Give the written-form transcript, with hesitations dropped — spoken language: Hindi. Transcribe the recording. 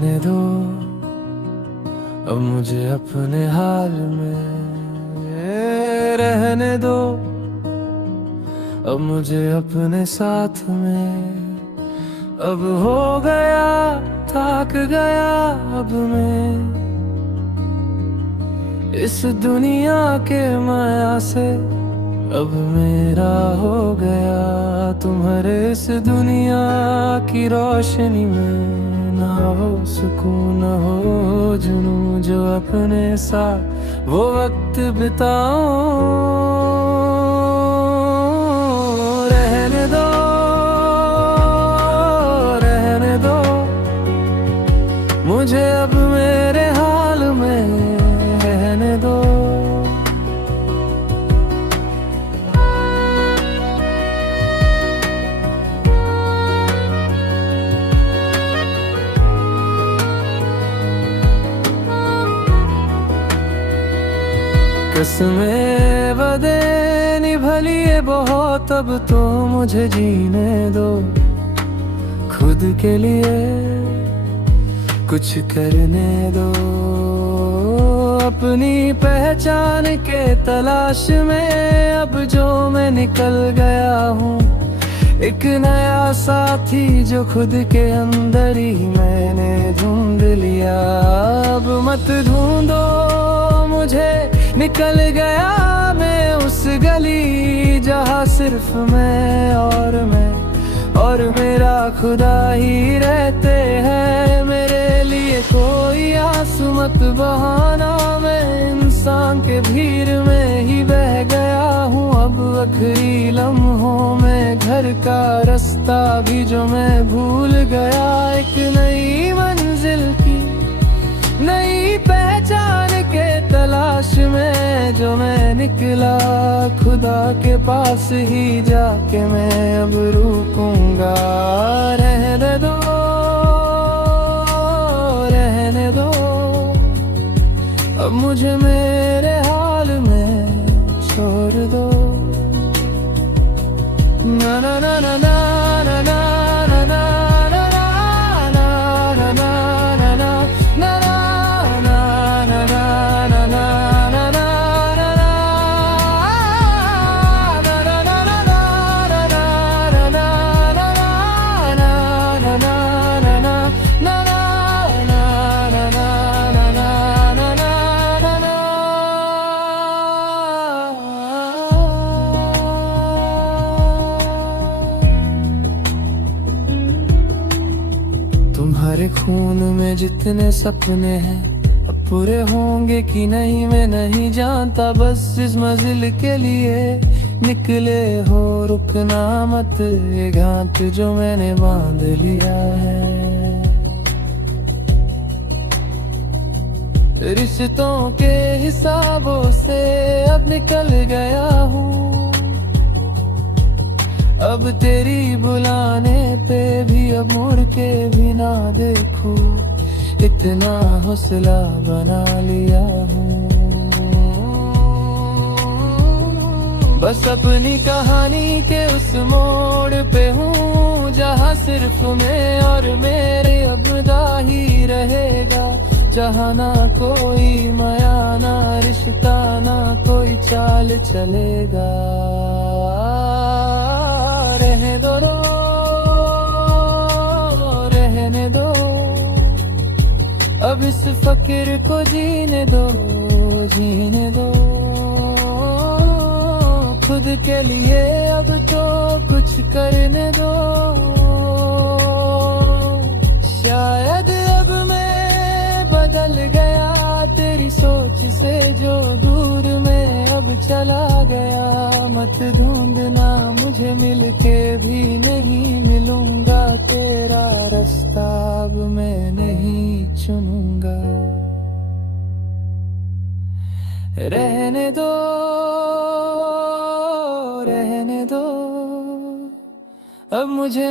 रहने दो अब मुझे अपने हाल में, रहने दो अब मुझे अपने साथ में। अब हो गया थक गया अब मैं इस दुनिया के माया से, अब मेरा हो गया तुम्हारे इस दुनिया की रोशनी में। ना हो सुकून ना हो जुनून जो अपने साथ वो वक्त बिताऊं। रहने दो रहने दो मुझे अब मेरे हाल में, रहने दो। कसमें वदे निभलिए बहुत, अब तो मुझे जीने दो खुद के लिए कुछ करने दो। अपनी पहचान के तलाश में अब जो मैं निकल गया हूँ, एक नया साथी जो खुद के अंदर ही मैंने ढूंढ लिया। अब मत ढूंढो मुझे, निकल गया मैं उस गली जहाँ सिर्फ मैं और मेरा खुदा ही रहते हैं। मेरे लिए कोई आंसू मत बहाना, मैं इंसान के भीड़ में ही बह गया हूँ। अब आखिरी लम्हों में घर का रास्ता भी जो मैं भूल गया, एक नई मंजिल की नई पहचान के तलाश में जो मैं निकला, खुदा के पास ही जाके मैं अब रुकूंगा। रहने दो रहने दो अब मुझे मेरे हाल में छोड़ दो। ना ना ना ना ना ना तुम्हारे खून में जितने सपने हैं अब पूरे होंगे कि नहीं मैं नहीं जानता। बस इस मंजिल के लिए निकले हो, रुकना मत ये घाट जो मैंने बांध लिया है। रिश्तों के हिसाबों से अब निकल गया हूँ, अब तेरी बुलाने पे भी अब मुड़ के भी ना देखूं, इतना हौसला बना लिया हूँ। बस अपनी कहानी के उस मोड़ पे हूँ जहाँ सिर्फ मैं और मेरे अपना ही रहेगा, जहाँ ना कोई माया ना रिश्ता ना कोई चाल चलेगा। रहने दो रहने दो अब इस फकीर को जीने दो जीने दो। खुद के लिए अब तो कुछ करने दो। शायद अब मैं बदल गया तेरी सोच से जो दूर में अब चला गया। मत ढूंढना मुझे मिलके भी नहीं मिलूंगा, तेरा रास्ता अब मैं नहीं चुनूंगा। रहने दो अब मुझे